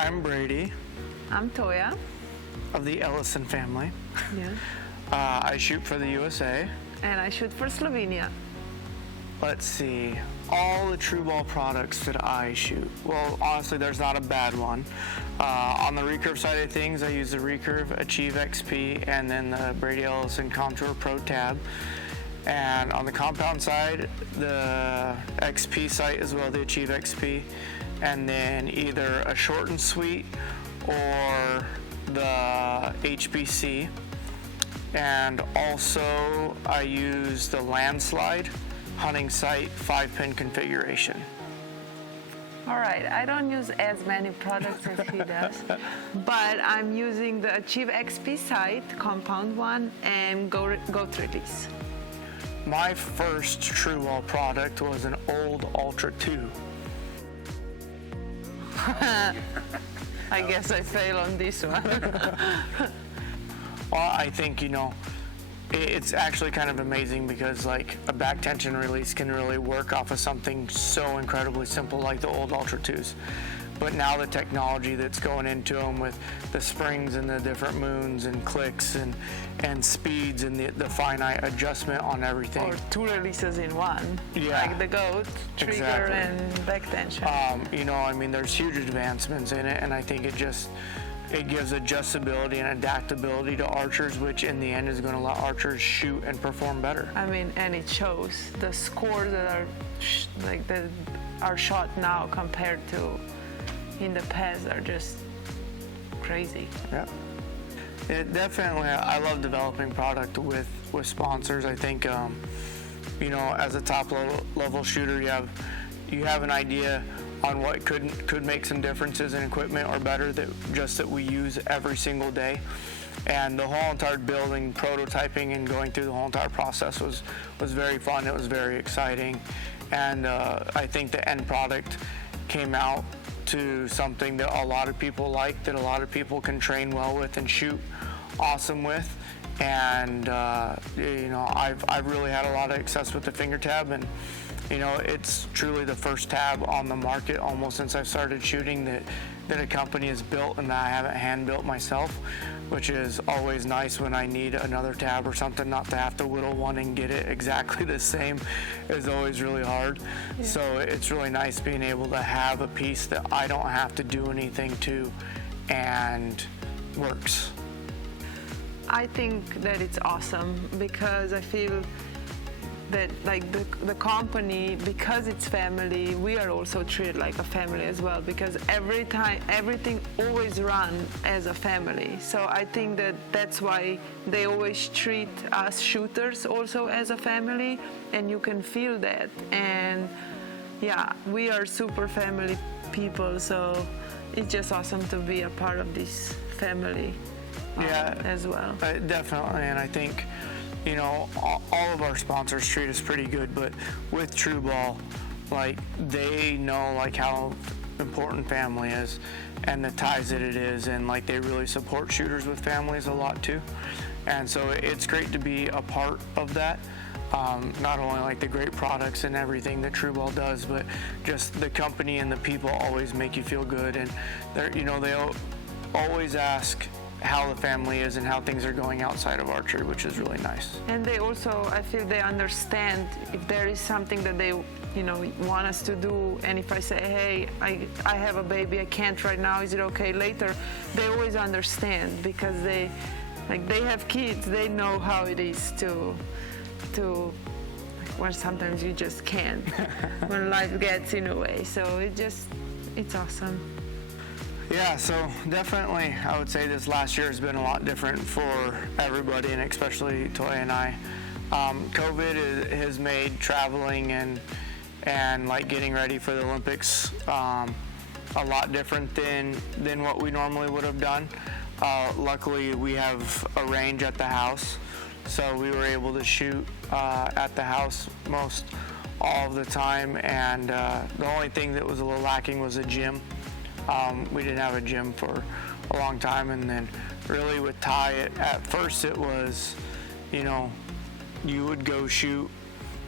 I'm Brady I'm Toja. of the Ellison family. Yeah. I shoot for the USA. And I shoot for Slovenia. Let's see, all the True Ball products that I shoot. Well, honestly, there's not a bad one. On the recurve side of things, I use the Recurve Achieve XP and then the Brady Ellison Contour Pro Tab. And on the compound side, the XP sight as well, the Achieve XP. And then either a short and sweet or the HBC. And also I use the Landslide hunting sight 5-pin configuration. All right, I don't use as many products as he does, but I'm using the Achieve XP sight, compound one, and goat release. My first True Ball product was an old Ultra 2. I guess I fail on this one. Well, I think, it's actually kind of amazing because like a back tension release can really work off of something so incredibly simple like the old Ultra 2s. But now the technology that's going into them with the springs and the different moons and clicks and speeds and the finite adjustment on everything. Or two releases in one, Yeah. like the goat, trigger, Exactly. and back tension. There's huge advancements in it, and I think it gives adjustability and adaptability to archers, which in the end is going to let archers shoot and perform better. And it shows the scores that are shot now compared to in the past are just crazy. Yeah. It definitely, I love developing product with sponsors. I think, as a top level shooter, you have an idea on what could make some differences in equipment or better that we use every single day. And the whole entire building, prototyping, and going through the whole entire process was very fun. It was very exciting. And I think the end product came out to something that a lot of people like, that a lot of people can train well with and shoot awesome with. And I've really had a lot of success with the finger tab, and it's truly the first tab on the market almost since I've started shooting that a company has built and that I haven't hand built myself, which is always nice when I need another tab or something, not to have to whittle one and get it exactly the same is always really hard. Yeah. So it's really nice being able to have a piece that I don't have to do anything to and works. I think that it's awesome because I feel that like the company, because it's family, we are also treated like a family as well, because everything always run as a family. So I think that's why they always treat us shooters also as a family, and you can feel that. And yeah, we are super family people, so it's just awesome to be a part of this family as well. Definitely, and I think all of our sponsors treat us pretty good, but with True Ball, they know how important family is and the ties that it is, and they really support shooters with families a lot too. And so it's great to be a part of that. Not only the great products and everything that True Ball does, but just the company and the people always make you feel good, and they always ask how the family is and how things are going outside of archery, which is really nice. And they also, I feel they understand if there is something that they want us to do, and if I say, hey, I have a baby, I can't right now, is it okay later? They always understand because they have kids, they know how it is to well, sometimes you just can't when life gets in the way. So it's awesome. Yeah, so definitely I would say this last year has been a lot different for everybody, and especially Toja and I. COVID has made traveling and getting ready for the Olympics a lot different than what we normally would have done. Luckily, we have a range at the house, so we were able to shoot at the house most all of the time, and the only thing that was a little lacking was a gym. We didn't have a gym for a long time, and then really with Ty, at first it was, you would go shoot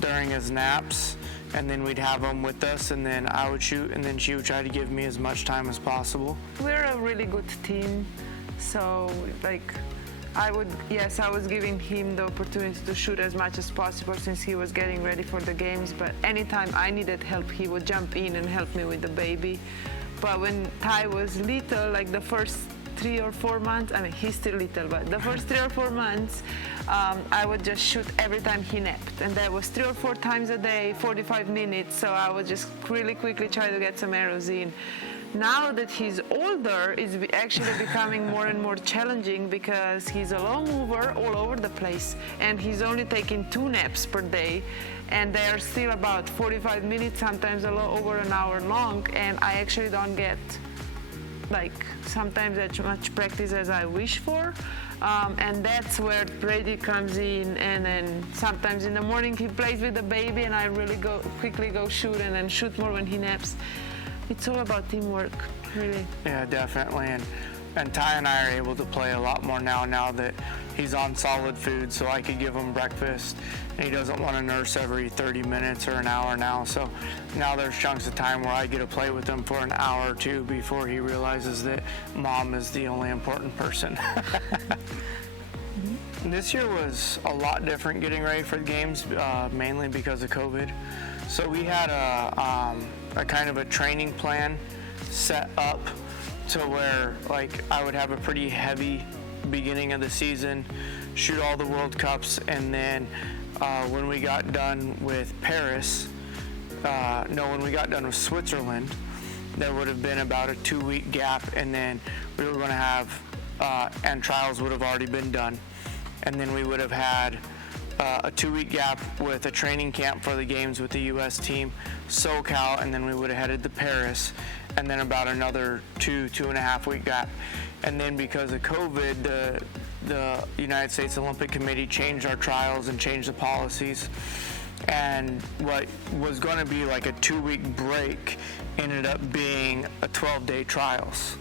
during his naps, and then we'd have them with us, and then I would shoot, and then she would try to give me as much time as possible. We're a really good team, so I was giving him the opportunity to shoot as much as possible since he was getting ready for the games, but anytime I needed help, he would jump in and help me with the baby. But when Ty was little, like the first 3 or 4 months, I mean, he's still little, but the first 3 or 4 months, I would just shoot every time he napped. And that was 3 or 4 times a day, 45 minutes, so I would just really quickly try to get some arrows in. Now that he's older, it's actually becoming more and more challenging because he's a low mover all over the place, and he's only taking 2 naps per day, and they are still about 45 minutes, sometimes a little over an hour long, and I actually don't get sometimes as much practice as I wish for, and that's where Brady comes in, and then sometimes in the morning he plays with the baby and I really quickly go shoot, and then shoot more when he naps. It's all about teamwork, really. Yeah, definitely, and Ty and I are able to play a lot more now that he's on solid food, so I could give him breakfast, and he doesn't want to nurse every 30 minutes or an hour now, so now there's chunks of time where I get to play with him for an hour or two before he realizes that mom is the only important person. This year was a lot different getting ready for the games, mainly because of COVID. So we had a kind of a training plan set up to where I would have a pretty heavy beginning of the season, shoot all the World Cups, and then when we got done with when we got done with Switzerland, there would have been about a 2-week gap, and then we were going to have, and trials would have already been done, and then we would have had a 2-week gap with a training camp for the games with the U.S. team, SoCal, and then we would have headed to Paris, and then about another 2.5 week gap. And then because of COVID, the United States Olympic Committee changed our trials and changed the policies, and what was going to be like a 2-week break ended up being a 12-day trials.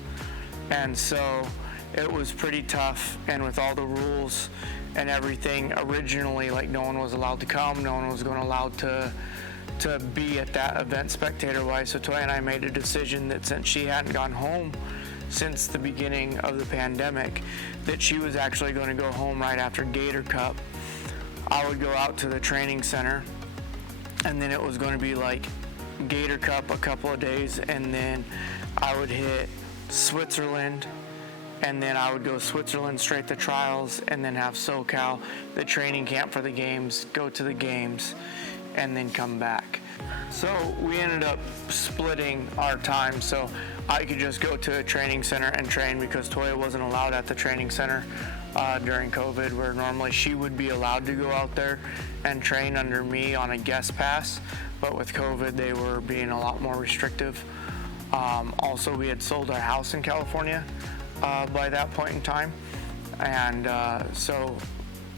And so it was pretty tough, and with all the rules and everything, originally no one was allowed to come, no one was going to allowed to be at that event spectator-wise. So Toja and I made a decision that since she hadn't gone home since the beginning of the pandemic, that she was actually going to go home right after Gator Cup. I would go out to the training center, and then it was going to be Gator Cup a couple of days, and then I would hit Switzerland, and then I would go Switzerland straight to trials, and then have SoCal, the training camp for the games, go to the games, and then come back. So we ended up splitting our time, so I could just go to a training center and train because Toja wasn't allowed at the training center during COVID, where normally she would be allowed to go out there and train under me on a guest pass, but with COVID they were being a lot more restrictive. Also, we had sold our house in California by that point in time, and so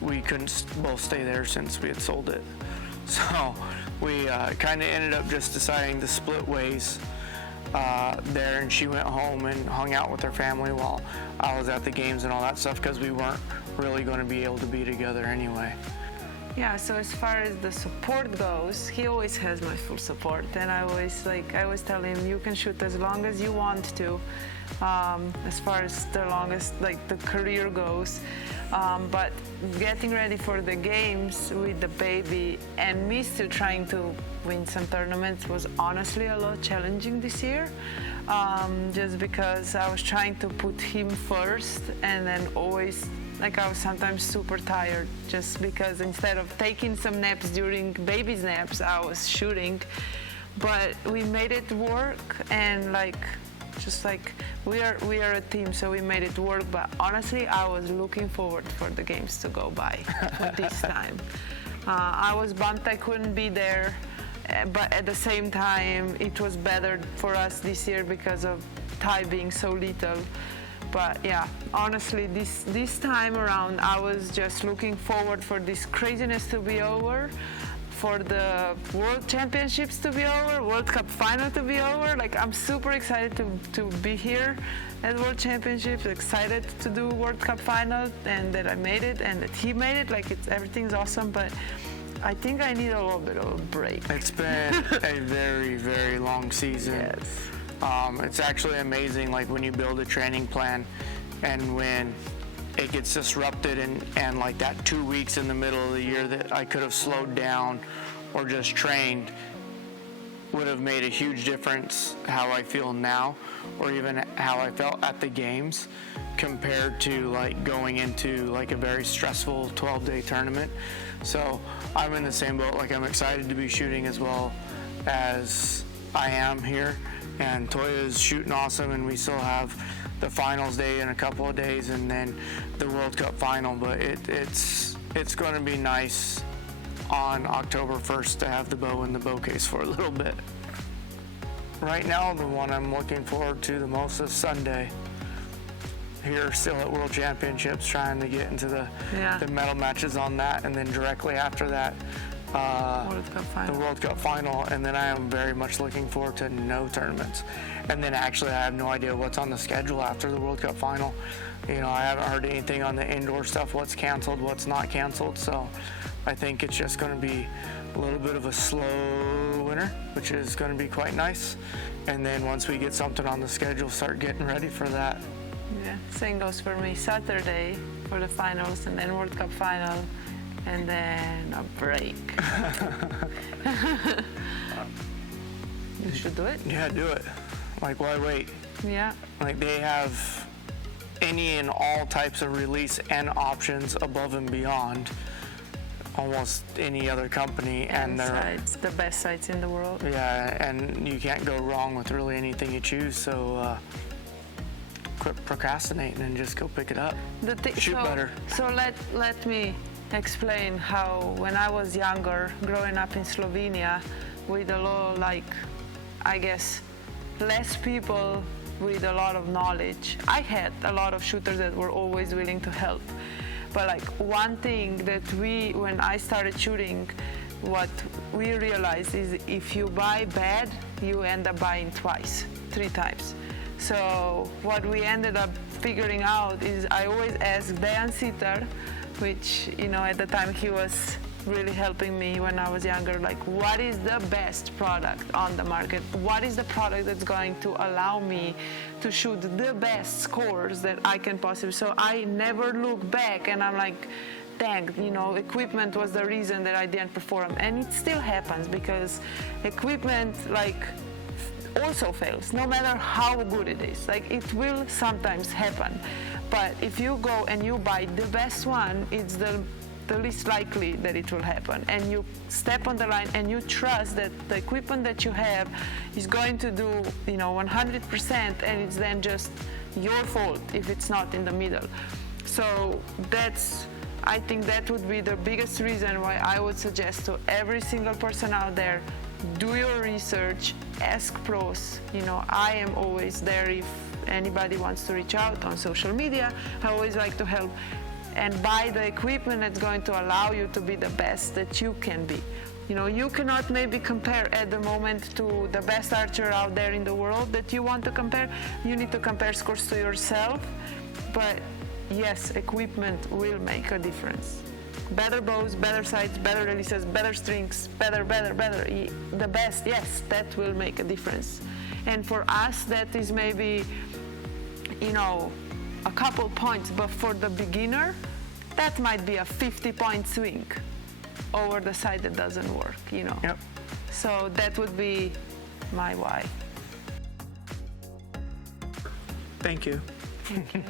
we couldn't both stay there since we had sold it. So we kind of ended up just deciding to split ways there, and she went home and hung out with her family while I was at the games and all that stuff, because we weren't really going to be able to be together anyway. Yeah, so as far as the support goes, he always has my full support, and I always tell him, you can shoot as long as you want to, as far as the longest the career goes, but getting ready for the games with the baby and me still trying to win some tournaments was honestly a lot challenging this year, just because I was trying to put him first, and then always I was sometimes super tired just because instead of taking some naps during baby's naps, I was shooting. But we made it work, and we are a team, so we made it work. But honestly, I was looking forward for the games to go by for this time. I was bummed I couldn't be there, but at the same time, it was better for us this year because of Ty being so little. But yeah, honestly, this time around, I was just looking forward for this craziness to be over, for the World Championships to be over, World Cup final to be over. I'm super excited to be here at World Championships, excited to do World Cup final, and that I made it and that he made it. Everything's awesome, but I think I need a little bit of a break. It's been a very, very long season. Yes. It's actually amazing, like when you build a training plan and when it gets disrupted and like that 2 weeks in the middle of the year that I could have slowed down or just trained would have made a huge difference how I feel now or even how I felt at the games compared to like going into like a very stressful 12-day tournament. So I'm in the same boat. Like I'm excited to be shooting as well as I am here, and Toja is shooting awesome, and we still have the finals day in a couple of days and then the World Cup final, but it's going to be nice on October 1st to have the bow in the bow case for a little bit. Right now, the one I'm looking forward to the most is Sunday. Here, still at World Championships, trying to get into the medal matches on that, and then directly after that, World Cup final. the World Cup final, and then I am very much looking forward to no tournaments. And then actually, I have no idea what's on the schedule after the World Cup final. You know, I haven't heard anything on the indoor stuff, what's canceled, what's not canceled. So I think it's just going to be a little bit of a slow winter, which is going to be quite nice. And then once we get something on the schedule, start getting ready for that. Yeah, same goes for me. Saturday for the finals, and then World Cup final, and then a break. You should do it. Yeah, do it. Like, why wait? Yeah. Like, they have any and all types of release and options above and beyond almost any other company, and they're sites, the best sites in the world. Yeah, and you can't go wrong with really anything you choose. So quit procrastinating and just go pick it up. Shoot better. So let me explain how when I was younger, growing up in Slovenia, with a lot, like, I guess, less people with a lot of knowledge. I had a lot of shooters that were always willing to help. But like one thing that when I started shooting, what we realized is if you buy bad, you end up buying twice, 3 times. So what we ended up figuring out is I always asked Dan Sitter, which, you know, at the time he was really helping me when I was younger, like, what is the best product on the market? What is the product that's going to allow me to shoot the best scores that I can possibly? So I never look back and I'm like, dang, you know, equipment was the reason that I didn't perform. And it still happens because equipment, like, also fails, no matter how good it is. Like, it will sometimes happen. But if you go and you buy the best one, it's the least likely that it will happen, and you step on the line and you trust that the equipment that you have is going to do, you know, 100%, and it's then just your fault if it's not in the middle. So I think that would be the biggest reason why I would suggest to every single person out there, do your research, ask pros. You know, I am always there if anybody wants to reach out on social media. I always like to help. And buy the equipment that's going to allow you to be the best that you can be. You know, you cannot maybe compare at the moment to the best archer out there in the world that you want to compare. You need to compare scores to yourself. But yes, equipment will make a difference. Better bows, better sights, better releases, better strings, better. The best, yes, that will make a difference. And for us, that is maybe, you know, a couple points, but for the beginner, that might be a 50-point swing over the side that doesn't work, you know. Yep. So that would be my why. Thank you. Thank you.